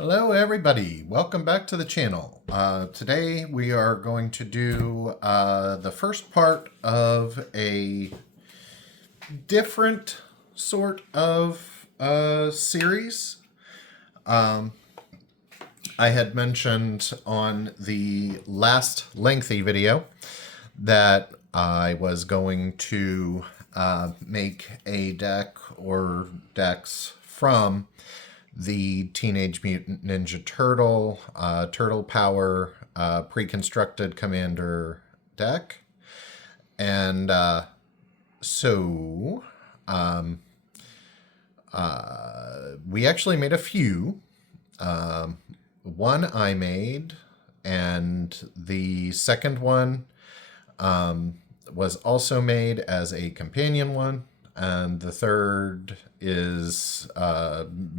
Hello everybody, welcome back to the channel. Today we are going to do the first part of a different sort of series. I had mentioned on the last lengthy video that I was going to make a deck or decks from the Teenage Mutant Ninja Turtle, Turtle Power, pre-constructed Commander deck. And so we actually made a few. One I made, and the second one was also made as a companion one. And the third is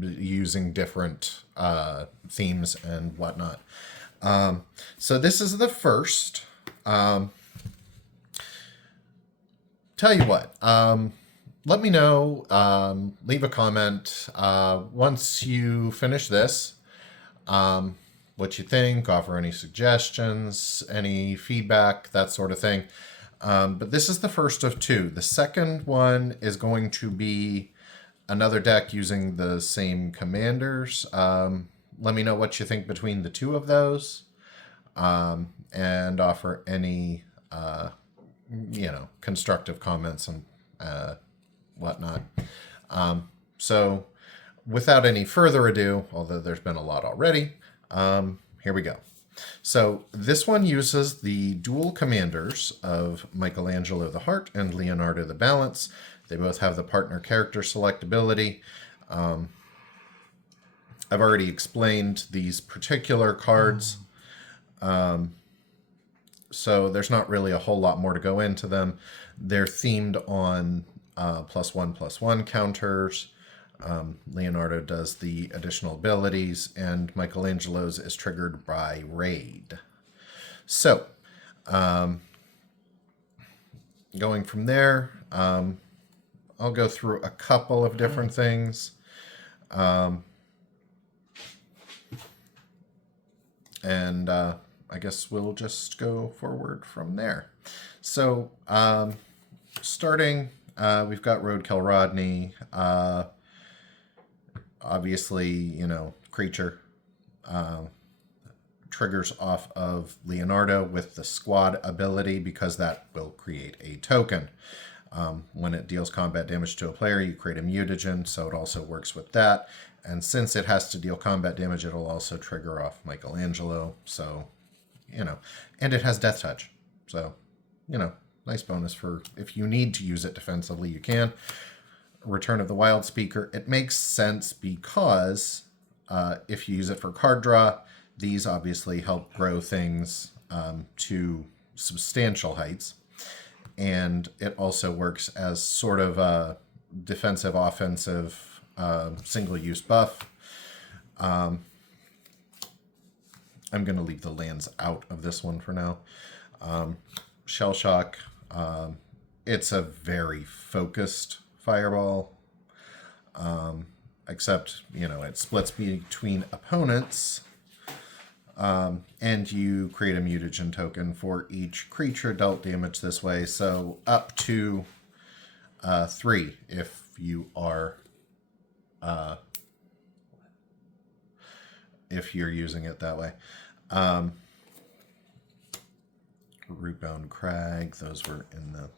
using different themes and whatnot. So this is the first. Tell you what, let me know, leave a comment once you finish this, what you think, offer any suggestions, any feedback, that sort of thing. But this is the first of two. The second one is going to be another deck using the same commanders. Let me know what you think between the two of those, and offer any, constructive comments and whatnot. So without any further ado, although there's been a lot already, here we go. So this one uses the dual commanders of Michelangelo the Heart and Leonardo the Balance. They both have the partner character select ability. I've already explained these particular cards, so there's not really a whole lot more to go into them. They're themed on +1/+1 counters. Leonardo does the additional abilities, and Michelangelo's is triggered by raid. So, going from there, I'll go through a couple of different things. And I guess we'll just go forward from there. So, starting, we've got Roadkill Rodney. Obviously, creature triggers off of Leonardo with the squad ability because that will create a token. When it deals combat damage to a player, you create a mutagen, so it also works with that. And since it has to deal combat damage, it'll also trigger off Michelangelo. So, and it has Death Touch. So, nice bonus for if you need to use it defensively, you can. Return of the Wild Speaker. It makes sense because if you use it for card draw, these obviously help grow things to substantial heights. And it also works as sort of a defensive, offensive, single-use buff. I'm going to leave the lands out of this one for now. Shell Shock. It's a very focused fireball, except, it splits between opponents, and you create a mutagen token for each creature dealt damage this way, so up to 3 if you are if you're using it that way. Rootbound Crag, those were in the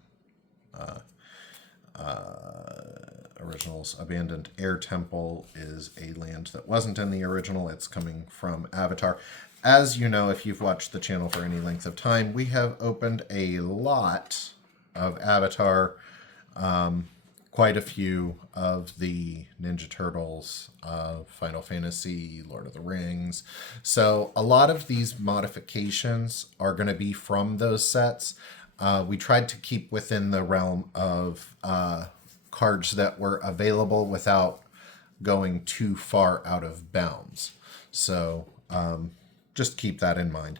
originals. Abandoned Air Temple is a land that wasn't in the original. It's coming from Avatar. As you know, if you've watched the channel for any length of time, we have opened a lot of Avatar, quite a few of the Ninja Turtles, Final Fantasy, Lord of the Rings. So a lot of these modifications are going to be from those sets. We tried to keep within the realm of cards that were available without going too far out of bounds. So just keep that in mind.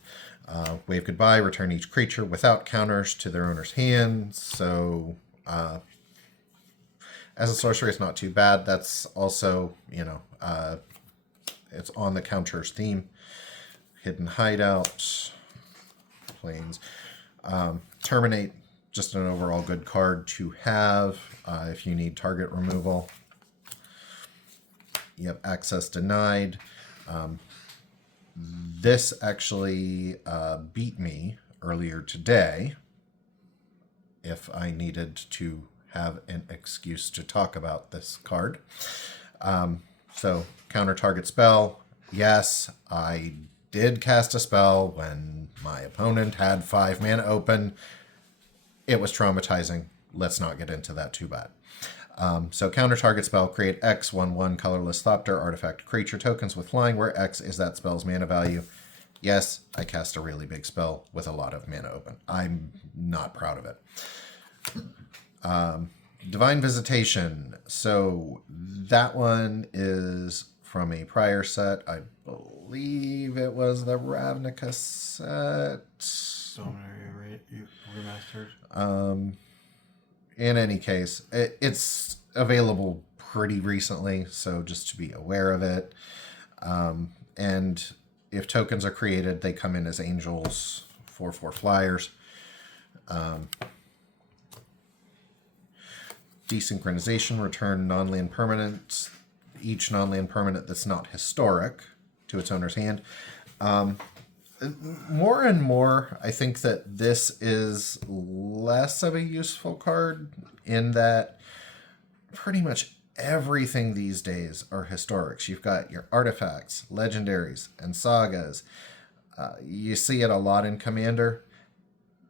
Wave Goodbye, return each creature without counters to their owner's hands. So as a sorcery, it's not too bad. That's also, it's on the counter's theme. Hidden Hideout, Plains. Terminate, just an overall good card to have if you need target removal. You have access denied. This actually beat me earlier today if I needed to have an excuse to talk about this card. So, counter target spell. Yes, I did cast a spell when my opponent had 5 mana open. It was traumatizing. Let's not get into that too bad. So counter target spell, create X 1/1 colorless Thopter artifact creature tokens with flying, where X is that spell's mana value. Yes, I cast a really big spell with a lot of mana open. I'm not proud of it. Divine Visitation. So that one is from a prior set. I believe it was the Ravnica set. Dominaria remastered. In any case, it's available pretty recently, so just to be aware of it. And if tokens are created, they come in as angels, 4/4 flyers. Desynchronization, return non-land permanents, each non-land permanent that's not historic, to its owner's hand. More and more, I think that this is less of a useful card in that pretty much everything these days are historics. You've got your artifacts, legendaries, and sagas. You see it a lot in Commander.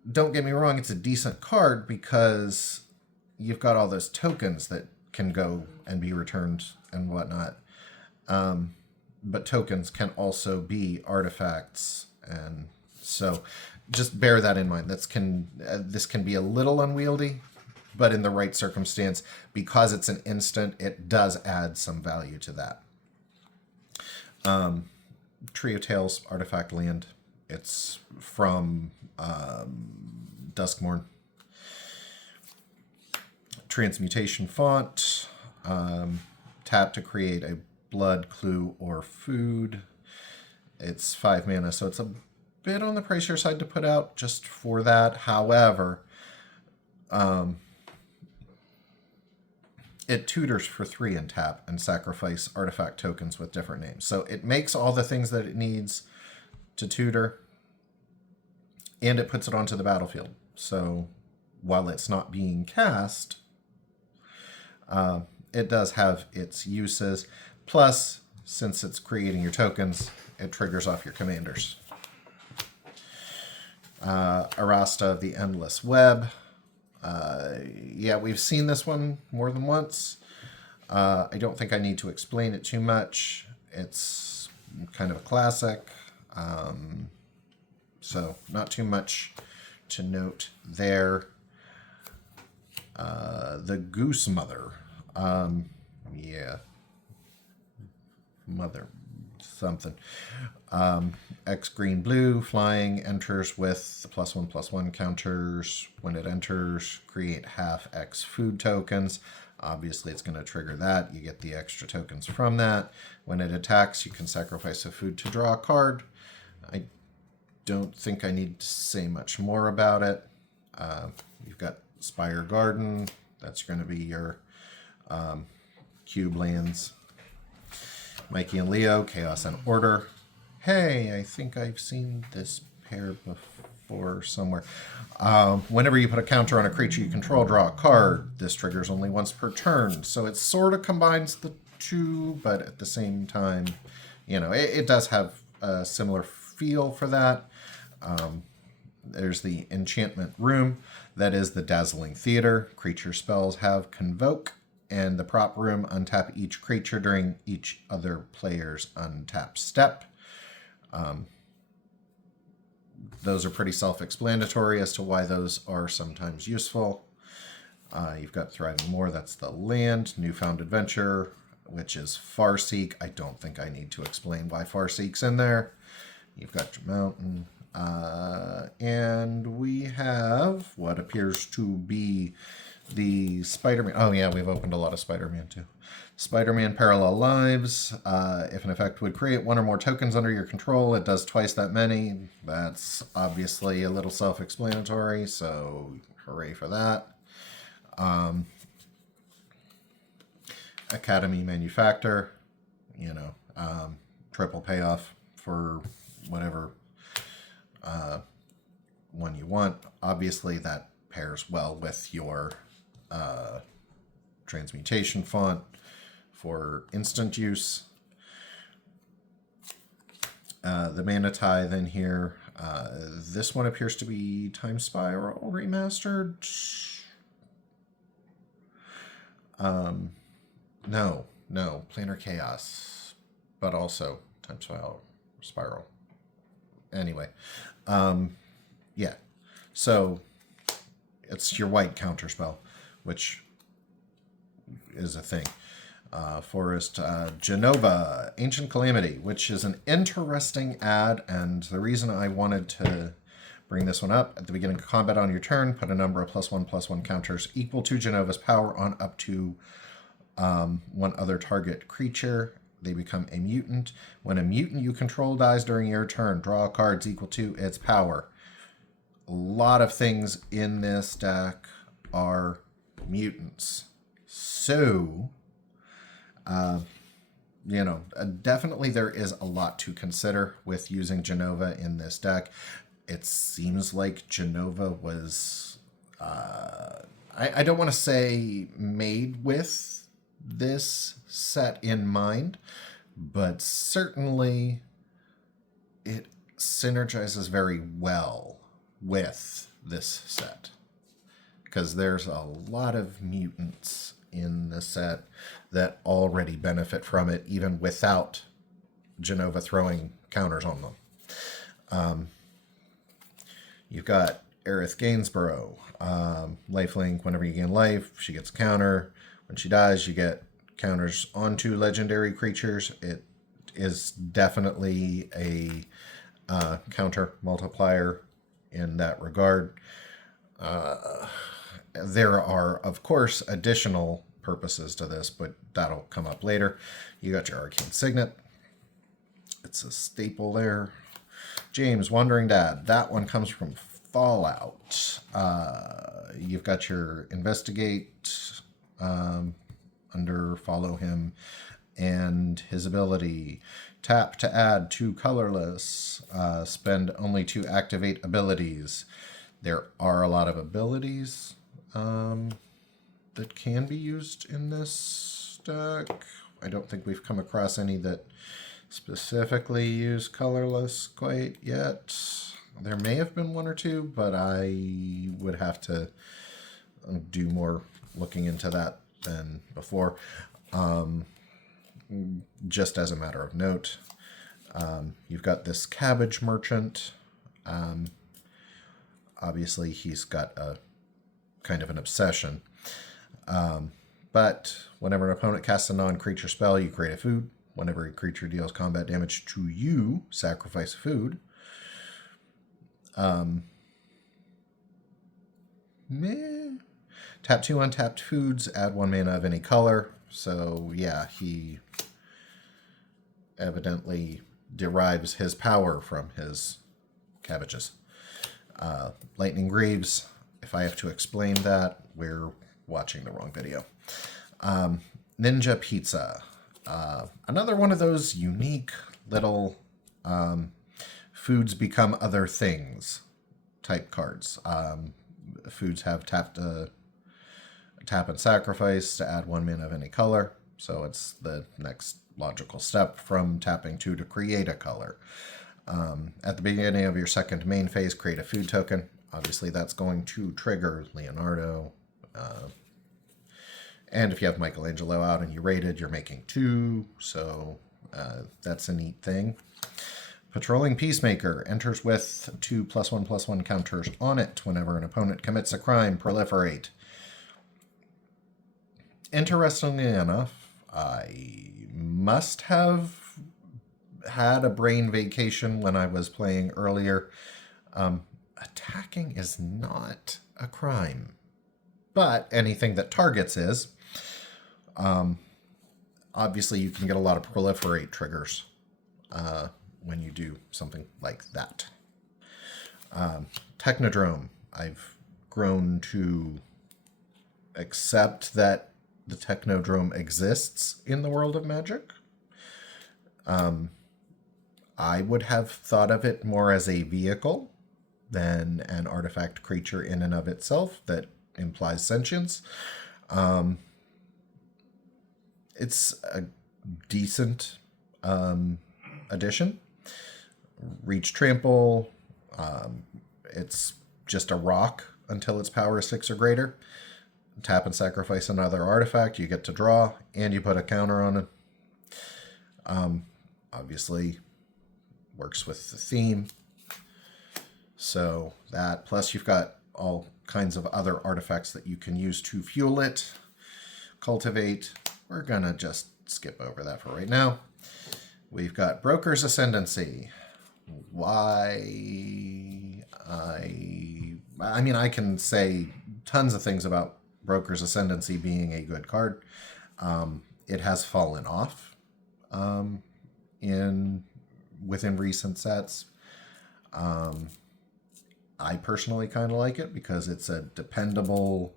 Don't get me wrong, it's a decent card because you've got all those tokens that can go and be returned and whatnot. But tokens can also be artifacts. And so just bear that in mind. This can be a little unwieldy, but in the right circumstance, because it's an instant, it does add some value to that. Trio Tales, artifact land. It's from Duskmourn. Transmutation Font. Tap to create a blood, clue, or food. It's 5 mana, so it's a bit on the pricier side to put out just for that. However, it tutors for 3 and tap and sacrifice artifact tokens with different names. So it makes all the things that it needs to tutor, and it puts it onto the battlefield. So while it's not being cast, it does have its uses. Plus, since it's creating your tokens, it triggers off your commanders. Arasta, the Endless Web. Yeah, we've seen this one more than once. I don't think I need to explain it too much. It's kind of a classic. So not too much to note there. The Goose Mother. Yeah. Mother something. X green blue, flying, enters with the +1/+1 counters. When it enters, create half X food tokens. Obviously, it's going to trigger that. You get the extra tokens from that. When it attacks, you can sacrifice a food to draw a card. I don't think I need to say much more about it. You've got Spire Garden. That's going to be your cube lands. Mikey and Leo, Chaos and Order. Hey, I think I've seen this pair before somewhere. Whenever you put a counter on a creature you control, draw a card. This triggers only once per turn. So it sort of combines the two, but at the same time, it does have a similar feel for that. There's the Enchantment Room. That is the Dazzling Theater. Creature spells have Convoke. And the Prop Room, untap each creature during each other player's untap step. Those are pretty self-explanatory as to why those are sometimes useful. You've got Thriving Moor, that's the land. Newfound Adventure, which is Farseek. I don't think I need to explain why Farseek's in there. You've got your Mountain. And we have what appears to be the Spider-Man. Oh, yeah, we've opened a lot of Spider-Man, too. Spider-Man Parallel Lives. If an effect would create one or more tokens under your control, it does twice that many. That's obviously a little self-explanatory, so hooray for that. Academy Manufactor, triple payoff for whatever one you want. Obviously, that pairs well with your transmutation font for instant use. The Mana Tithe in here. This one appears to be Time Spiral remastered. No, Planar Chaos, but also Time Spiral. Anyway, yeah. So it's your white counterspell, which is a thing. Forest Genova, Ancient Calamity, which is an interesting ad, and the reason I wanted to bring this one up, at the beginning of combat on your turn, put a number of +1/+1 counters equal to Genova's power on up to one other target creature. They become a mutant. When a mutant you control dies during your turn, draw cards equal to its power. A lot of things in this deck are mutants. So, definitely there is a lot to consider with using Genova in this deck. It seems like Genova was, I don't want to say made with this set in mind, but certainly it synergizes very well with this set, because there's a lot of mutants in the set that already benefit from it, even without Genova throwing counters on them. You've got Aerith Gainsborough, lifelink. Whenever you gain life, she gets a counter. When she dies, you get counters onto legendary creatures. It is definitely a counter multiplier in that regard. There are, of course, additional purposes to this, but that'll come up later. You got your Arcane Signet. It's a staple there. James, Wandering Dad. That one comes from Fallout. You've got your Investigate under Follow Him, and his ability. Tap to add 2 colorless. Spend only to activate abilities. There are a lot of abilities that can be used in this deck. I don't think we've come across any that specifically use colorless quite yet. There may have been 1 or 2, but I would have to do more looking into that than before. Just as a matter of note, you've got this Cabbage Merchant. Obviously, he's got a kind of an obsession. But whenever an opponent casts a non-creature spell, you create a food. Whenever a creature deals combat damage to you, sacrifice a food. Tap 2 untapped foods, add 1 mana of any color. So, yeah, he evidently derives his power from his cabbages. Lightning Greaves, if I have to explain that, we're watching the wrong video. Ninja Pizza. Another one of those unique little foods become other things type cards. Foods have tap and sacrifice to add 1 mana of any color. So it's the next logical step from tapping 2 to create a color. At the beginning of your second main phase, create a food token. Obviously, that's going to trigger Leonardo. And if you have Michelangelo out and you raided, you're making 2. So that's a neat thing. Patrolling Peacemaker enters with 2 +1/+1 counters on it. Whenever an opponent commits a crime, proliferate. Interestingly enough, I must have had a brain vacation when I was playing earlier. Attacking is not a crime, but anything that targets is. obviously you can get a lot of proliferate triggers when you do something like that. Technodrome, I've grown to accept that the Technodrome exists in the world of Magic. I would have thought of it more as a vehicle than an artifact creature in and of itself that implies sentience. It's a decent addition. Reach trample. It's just a rock until its power is 6 or greater. Tap and sacrifice another artifact. You get to draw, and you put a counter on it. Obviously, works with the theme. So that, plus you've got all kinds of other artifacts that you can use to fuel it. Cultivate. We're going to just skip over that for right now. We've got Broker's Ascendancy. Why I mean, I can say tons of things about Broker's Ascendancy being a good card. It has fallen off within recent sets. I personally kind of like it because it's a dependable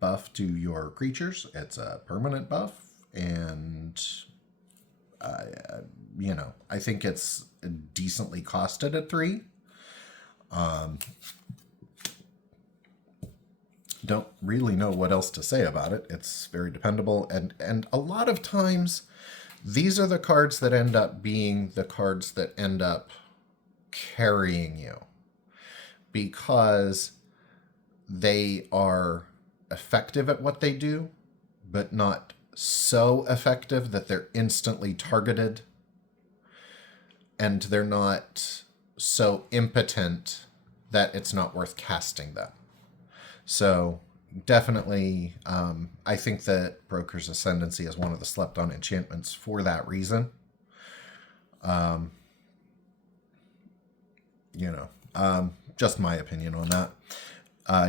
buff to your creatures. It's a permanent buff, and I think it's decently costed at 3. Don't really know what else to say about it. It's very dependable, and a lot of times these are the cards that end up being the cards that end up carrying you because they are effective at what they do, but not so effective that they're instantly targeted, and they're not so impotent that it's not worth casting them. So definitely, I think that Broker's Ascendancy is one of the slept-on enchantments for that reason. Just my opinion on that.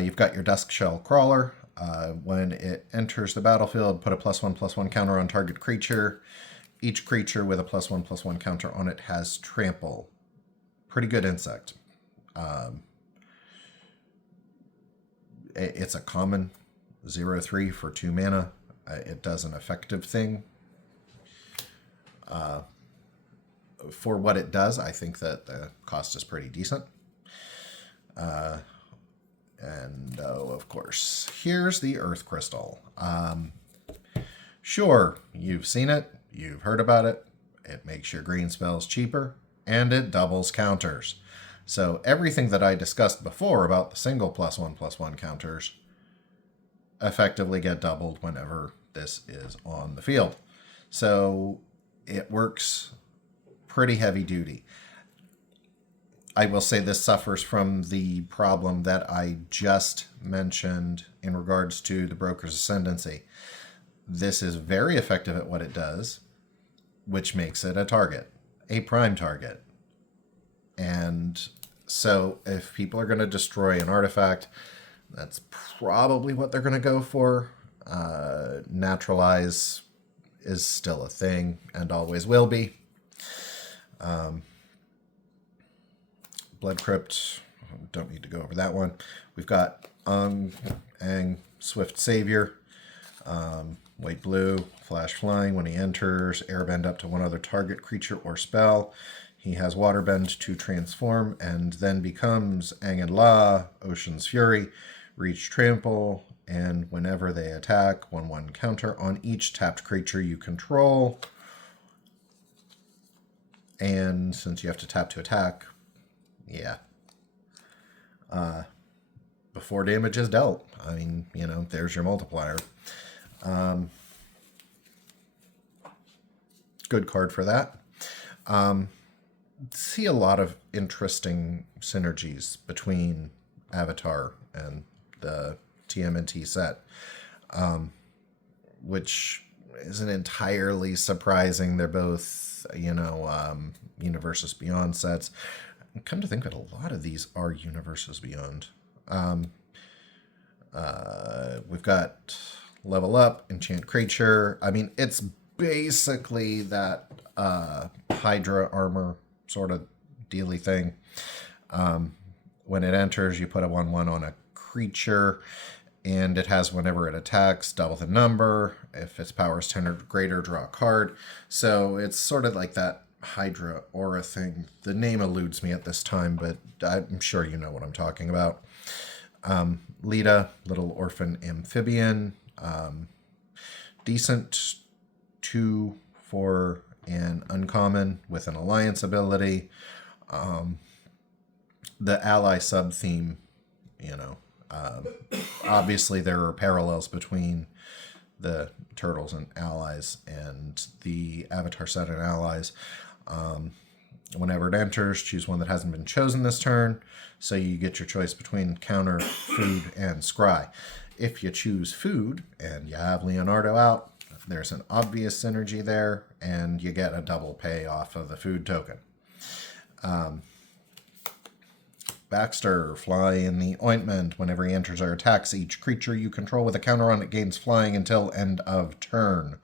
You've got your Duskshell Crawler. When it enters the battlefield, put a +1/+1 counter on target creature. Each creature with a +1/+1 counter on it has trample. Pretty good insect. It's a common 0/3 for 2 mana. It does an effective thing. For what it does, I think that the cost is pretty decent. Of course, here's the Earth Crystal. Sure, you've seen it, you've heard about it. It makes your green spells cheaper, and it doubles counters. So everything that I discussed before about the single +1/+1 counters effectively get doubled whenever this is on the field. So it works pretty heavy duty. I will say this suffers from the problem that I just mentioned in regards to the Broker's Ascendancy. This is very effective at what it does, which makes it a target, a prime target. And so if people are going to destroy an artifact, that's probably what they're going to go for. Naturalize is still a thing and always will be. Blood Crypt, don't need to go over that one. We've got Ang, Swift Savior, white blue, flash flying. When he enters, airbend up to one other target creature or spell. He has waterbend to transform and then becomes Ang and La, Ocean's Fury, reach trample, and whenever they attack, 1/1 counter on each tapped creature you control. And since you have to tap to attack, yeah. Before damage is dealt. I mean, there's your multiplier. Good card for that. See a lot of interesting synergies between Avatar and the TMNT set, which isn't entirely surprising. They're both, Universes Beyond sets. Come to think of it, a lot of these are Universes Beyond. We've got level up, enchant creature. I mean, it's basically that Hydra armor sort of dealy thing. When it enters, you put a 1/1 on a creature, and it has, whenever it attacks, double the number. If its power is 10 or greater, draw a card. So it's sort of like that Hydra aura thing. The name eludes me at this time, but I'm sure you know what I'm talking about. Lita, little orphan amphibian. Decent 2 for an uncommon with an alliance ability. The ally sub-theme, obviously there are parallels between the turtles and allies and the avatar set and allies. Whenever it enters, choose one that hasn't been chosen this turn. So you get your choice between counter, food, and scry. If you choose food and you have Leonardo out, there's an obvious synergy there, and you get a double pay off of the food token. Baxter, fly in the ointment. Whenever he enters or attacks, each creature you control with a counter on it gains flying until end of turn.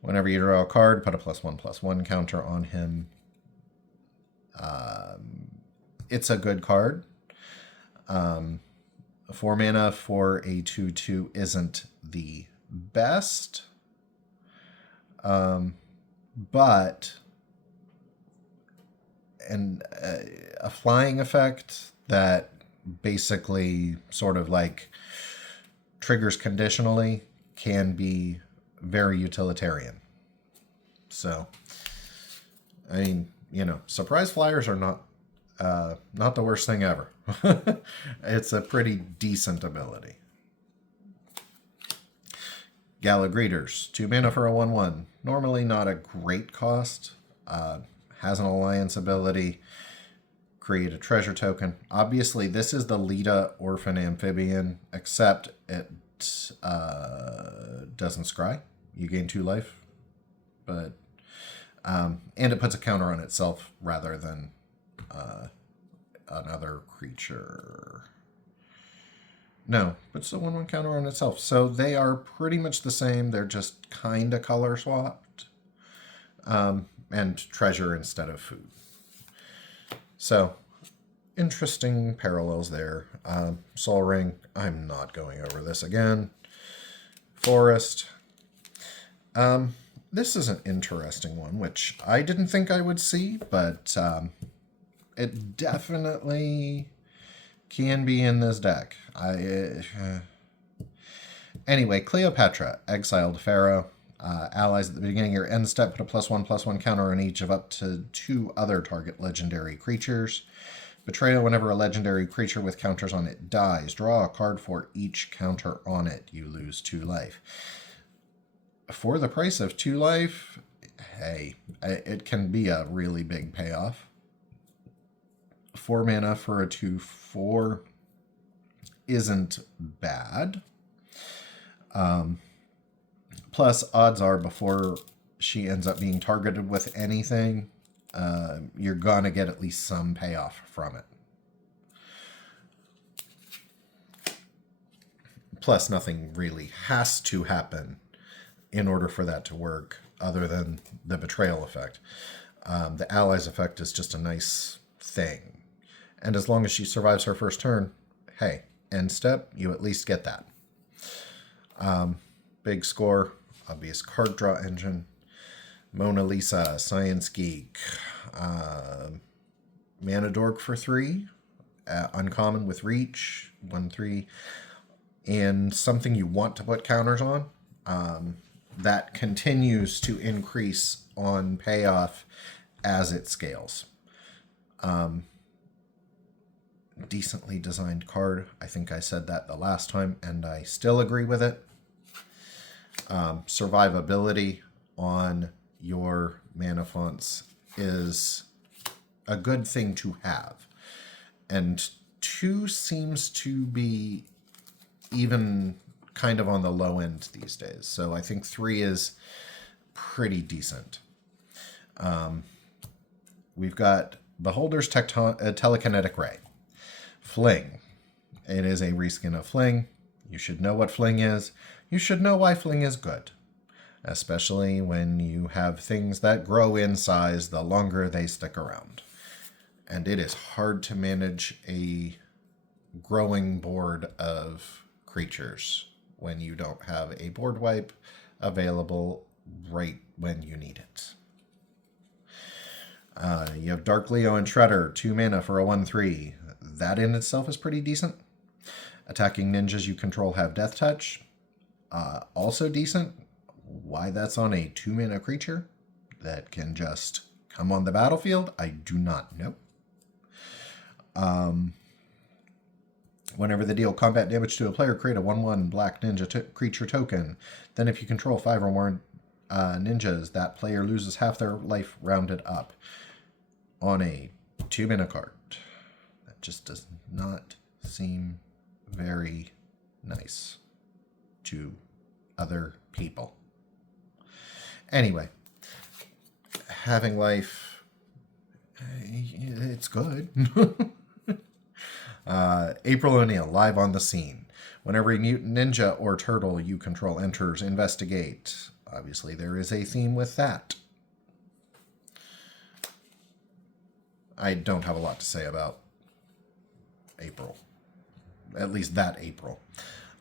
Whenever you draw a card, put a +1/+1 counter on him. It's a good card. 4 mana for a 2/2 isn't the best. But a flying effect that basically sort of like triggers conditionally can be very utilitarian. So, I mean, surprise flyers are not the worst thing ever. It's a pretty decent ability. Gala Greeters, 2 mana for a 1/1. Normally not a great cost. Has an alliance ability. Create a treasure token. Obviously, this is the Lita Orphan Amphibian, except it doesn't scry. You gain 2 life. But and it puts a counter on itself rather than another creature. No, puts a 1/1 counter on itself. So they are pretty much the same. They're just kind of color swapped. And treasure instead of food. So, interesting parallels there. Soul Ring, I'm not going over this again. Forest. This is an interesting one, which I didn't think I would see, but it definitely can be in this deck. Anyway, Cleopatra, exiled pharaoh. Allies at the beginning of your end step, put a +1/+1 counter on each of up to 2 other target legendary creatures. Betrayal, whenever a legendary creature with counters on it dies, draw a card for each counter on it. You lose 2 life. For the price of 2 life, hey, it can be a really big payoff. 4 mana for a 2/4 isn't bad. Plus, odds are before she ends up being targeted with anything, you're going to get at least some payoff from it. Plus, nothing really has to happen in order for that to work other than the betrayal effect. The allies effect is just a nice thing. And as long as she survives her first turn, hey, end step, you at least get that. Big score. Obvious card draw engine. Mona Lisa, Science Geek. Mana Dork for 3. Uncommon with Reach. 1/3. And something you want to put counters on. That continues to increase on payoff as it scales. Decently designed card. I think I said that the last time, and I still agree with it. Survivability on your mana fonts is a good thing to have. And 2 seems to be even kind of on the low end these days. So I think 3 is pretty decent. We've got Beholder's Telekinetic Ray. Fling. It is a reskin of Fling. You should know what fling is. You should know why fling is good, especially when you have things that grow in size the longer they stick around. And it is hard to manage a growing board of creatures when you don't have a board wipe available right when you need it. You have Dark Leo and Shredder, 2 mana for a 1/3. That in itself is pretty decent. Attacking ninjas you control have Death Touch. Also decent. Why that's on a 2 mana creature that can just come on the battlefield, I do not know. Whenever they deal combat damage to a player, create a 1/1 black ninja creature token. Then if you control 5 or more ninjas, that player loses half their life rounded up on a 2 mana card. That just does not seem very nice to other people. Anyway, having life, it's good. April O'Neil, live on the scene. Whenever a mutant ninja or turtle you control enters, investigate. Obviously, there is a theme with that. I don't have a lot to say about April. At least that April.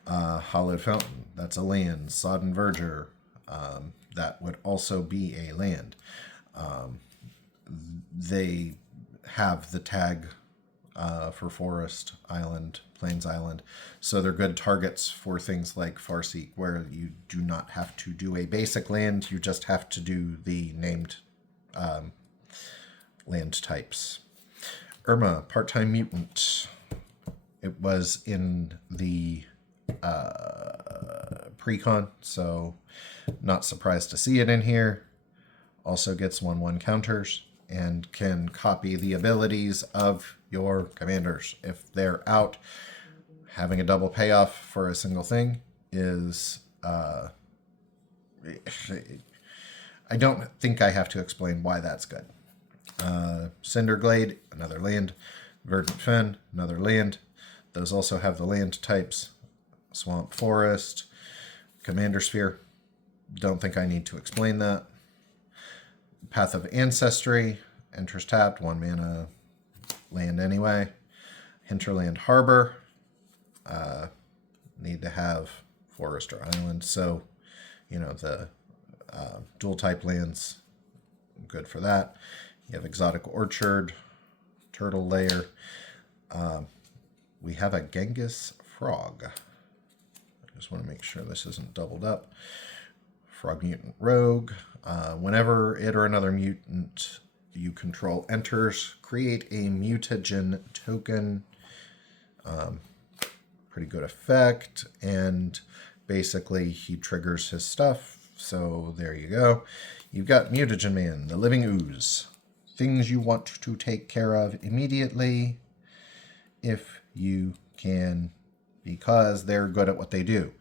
Hollowed Fountain, that's a land. Sodden Verger, that would also be a land. They have the tag for Forest Island, Plains Island, so they're good targets for things like Farseek, where you do not have to do a basic land, you just have to do the named land types. Irma, part-time mutant. It was in the precon, so not surprised to see it in here. Also gets 1/1 counters and can copy the abilities of your commanders. If they're out, having a double payoff for a single thing is... I don't think I have to explain why that's good. Cinderglade, another land. Verdant Fen, another land. Those also have the land types. Swamp Forest, Commander Sphere. Don't think I need to explain that. Path of Ancestry, enters tapped, 1 mana land anyway. Hinterland Harbor, need to have forest or island, so you know the dual type lands, good for that. You have Exotic Orchard, Turtle Lair. We have a Genghis Frog. I just want to make sure this isn't doubled up. Frog Mutant Rogue. Whenever it or another mutant you control enters, create a mutagen token. Pretty good effect, and basically he triggers his stuff, so there you go. You've got Mutagen Man, the Living Ooze. Things you want to take care of immediately if you can, because they're good at what they do.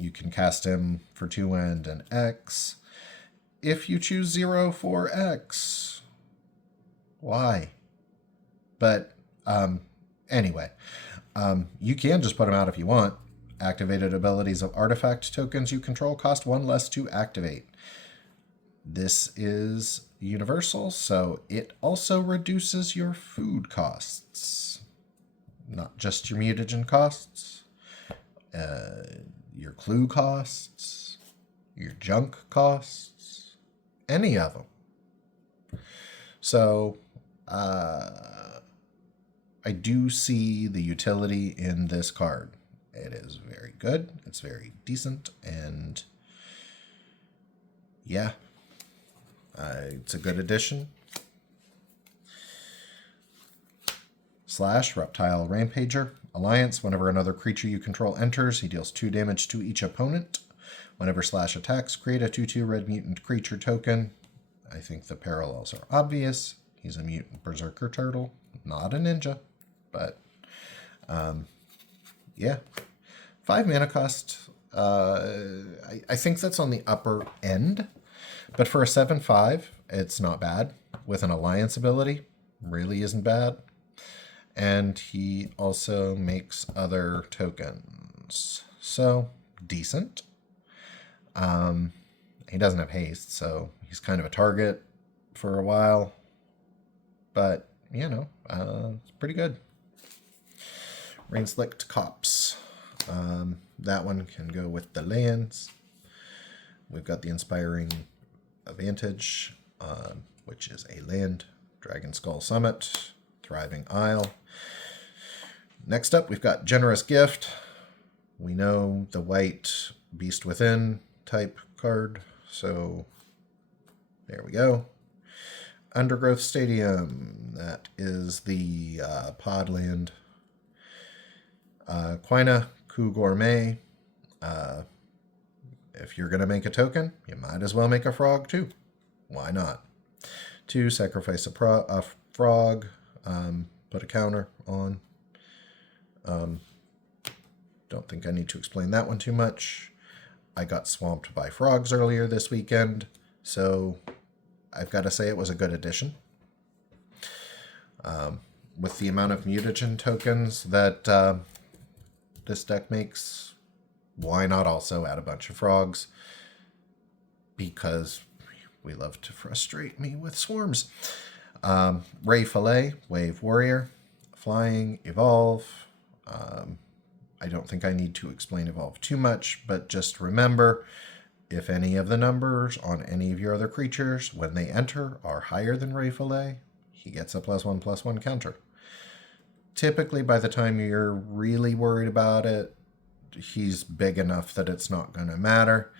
You can cast him for 2 and an X. If you choose 0 for X. Why? But anyway, you can just put him out if you want. Activated abilities of artifact tokens you control cost 1 less to activate. This is universal, so it also reduces your food costs. Not just your mutagen costs, your clue costs, your junk costs, any of them. So, I do see the utility in this card. It is very good, it's very decent, and yeah, it's a good addition. Slash Reptile Rampager. Alliance, whenever another creature you control enters, he deals 2 damage to each opponent. Whenever Slash attacks, create a 2/2 red mutant creature token. I think the parallels are obvious. He's a mutant berserker turtle, not a ninja, but yeah. 5 mana cost. I think that's on the upper end, but for a 7/5, it's not bad. With an alliance ability, really isn't bad. and he also makes other tokens. So, decent. He doesn't have haste, so he's kind of a target for a while. But, it's pretty good. Rain-Slicked Cops. That one can go with the lands. We've got the Inspiring Advantage, which is a land. Dragon Skull Summit. Thriving Isle. Next up, we've got Generous Gift. We know the white Beast Within type card, so there we go. Undergrowth Stadium, that is the pod land. Quina, Coup Gourmet. If you're going to make a token, you might as well make a frog too. Why not? 2, sacrifice a frog, put a counter on. Don't think I need to explain that one too much. I got swamped by frogs earlier this weekend, so I've got to say it was a good addition. With the amount of mutagen tokens that this deck makes, why not also add a bunch of frogs? Because we love to frustrate me with swarms. Ray Fillet, Wave Warrior, Flying, Evolve. I don't think I need to explain Evolve too much, but just remember, if any of the numbers on any of your other creatures, when they enter, are higher than Ray Fillet, he gets a +1/+1 counter. Typically, by the time you're really worried about it, he's big enough that it's not going to matter.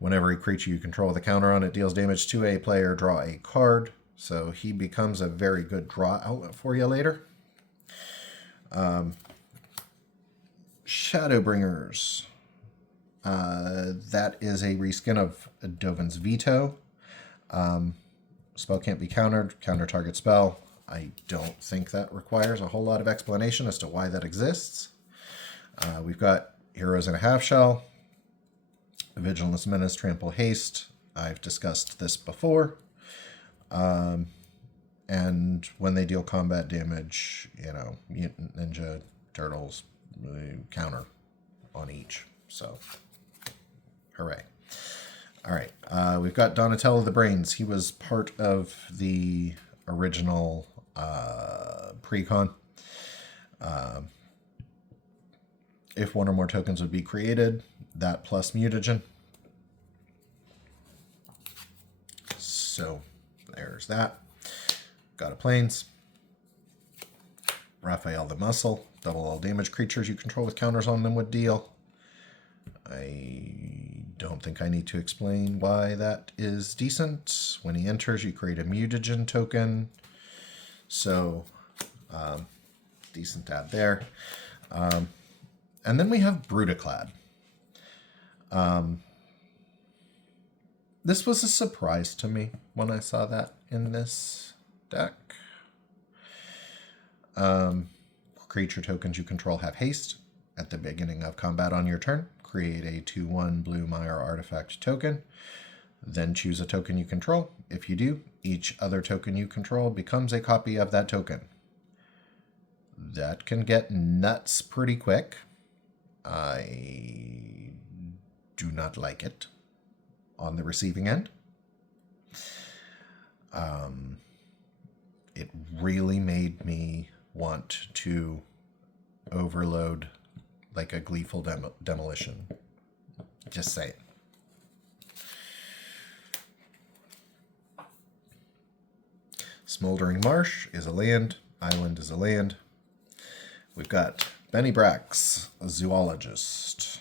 Whenever a creature you control with a counter on it deals damage to a player, draw a card. So he becomes a very good draw outlet for you later. Shadowbringers. That is a reskin of Dovin's Veto. Spell can't be countered. Counter target spell. I don't think that requires a whole lot of explanation as to why that exists. We've got Heroes in a Half Shell. Vigilance Menace, Trample Haste. I've discussed this before. And when they deal combat damage, Mutant Ninja, Turtles, counter on each. So, hooray. All right, we've got Donatello the Brains. He was part of the original precon. If one or more tokens would be created, that plus mutagen. So there's that. Got a Plains. Raphael the Muscle. Double all damage creatures you control with counters on them would deal. I don't think I need to explain why that is decent. When he enters, you create a mutagen token. So, decent add there. And then we have Brutaclad. This was a surprise to me when I saw that in this deck. Creature tokens you control have haste. At the beginning of combat on your turn, create a 2/1 blue Mire artifact token. Then choose a token you control. If you do, each other token you control becomes a copy of that token. That can get nuts pretty quick. I do not like it on the receiving end. It really made me want to overload like a gleeful demolition. Just saying. Smoldering Marsh is a land. Island is a land. We've got Benny Brax, a zoologist.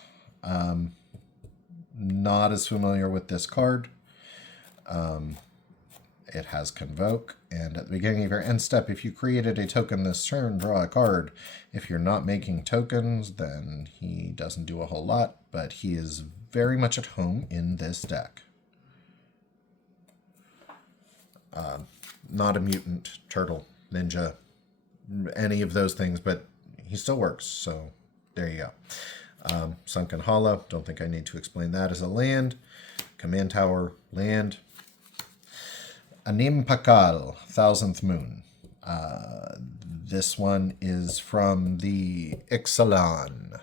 Not as familiar with this card. It has Convoke, and at the beginning of your end step, if you created a token this turn, draw a card. If you're not making tokens, then he doesn't do a whole lot, but he is very much at home in this deck. Not a mutant, turtle, ninja, any of those things, but he still works, so there you go. Sunken Hollow, don't think I need to explain that as a land. Command Tower, land. Anim Pakal, Thousandth Moon. This one is from the Ixalan.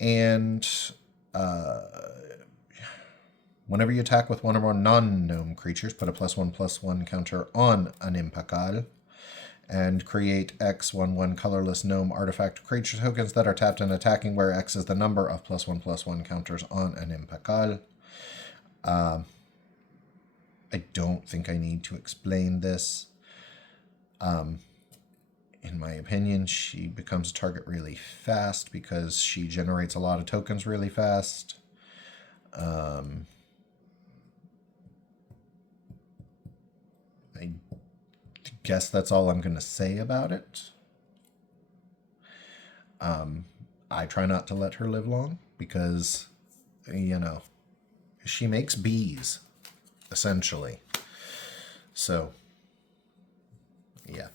And whenever you attack with one or more non-gnome creatures, put a +1/+1 counter on an Impakal and create X/1/1 colorless gnome artifact creature tokens that are tapped and attacking, where X is the number of +1/+1 counters on an Impakal. I don't think I need to explain this. In my opinion, she becomes a target really fast because she generates a lot of tokens really fast. I guess that's all I'm going to say about it. I try not to let her live long because, you know, she makes bees, essentially. So, yeah.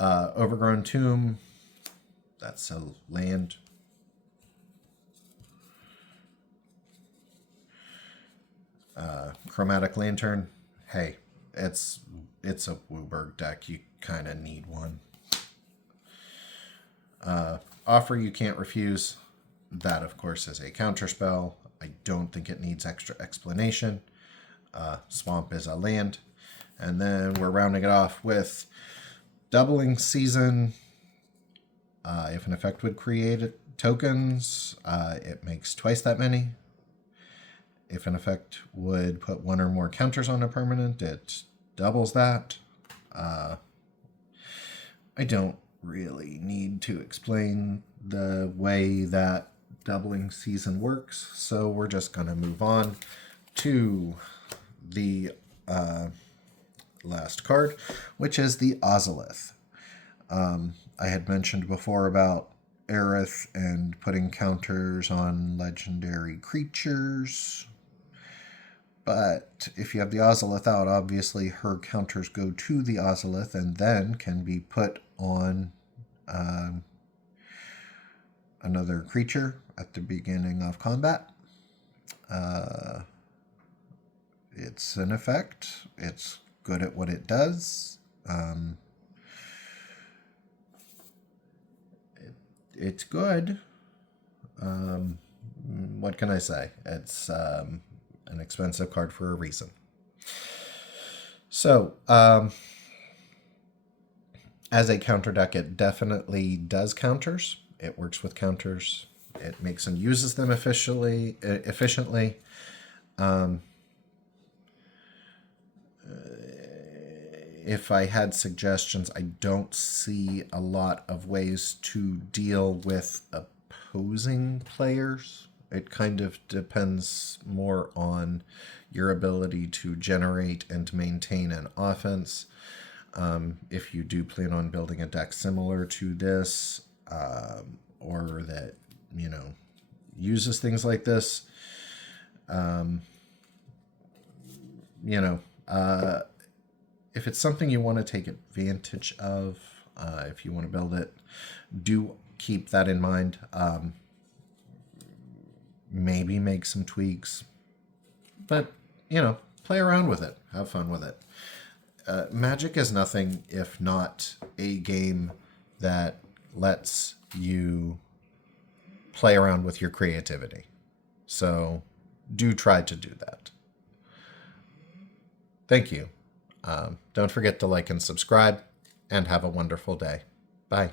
Overgrown Tomb, that's a land. Chromatic Lantern, hey, it's a Wooburg deck. You kind of need one. Offer You Can't Refuse. That, of course, is a counterspell. I don't think it needs extra explanation. Swamp is a land. And then we're rounding it off with Doubling Season. If an effect would create tokens, it makes twice that many. If an effect would put one or more counters on a permanent, it doubles that. I don't really need to explain the way that Doubling Season works, so we're just going to move on to the last card, which is the Ozolith. I had mentioned before about Aerith and putting counters on legendary creatures. But if you have the Ozolith out, obviously her counters go to the Ozolith and then can be put on another creature at the beginning of combat. It's an effect. It's good at what it does. It's good. What can I say? It's an expensive card for a reason. So, as a counter deck, it definitely does counters. It works with counters. It makes and uses them efficiently. If I had suggestions, I don't see a lot of ways to deal with opposing players. It kind of depends more on your ability to generate and maintain an offense. If you do plan on building a deck similar to this, or that, you know, uses things like this, if it's something you want to take advantage of, if you want to build it, do keep that in mind. Maybe make some tweaks, but, you know, play around with it. Have fun with it. Magic is nothing if not a game that lets you play around with your creativity. So do try to do that. Thank you. Don't forget to like and subscribe, and have a wonderful day. Bye.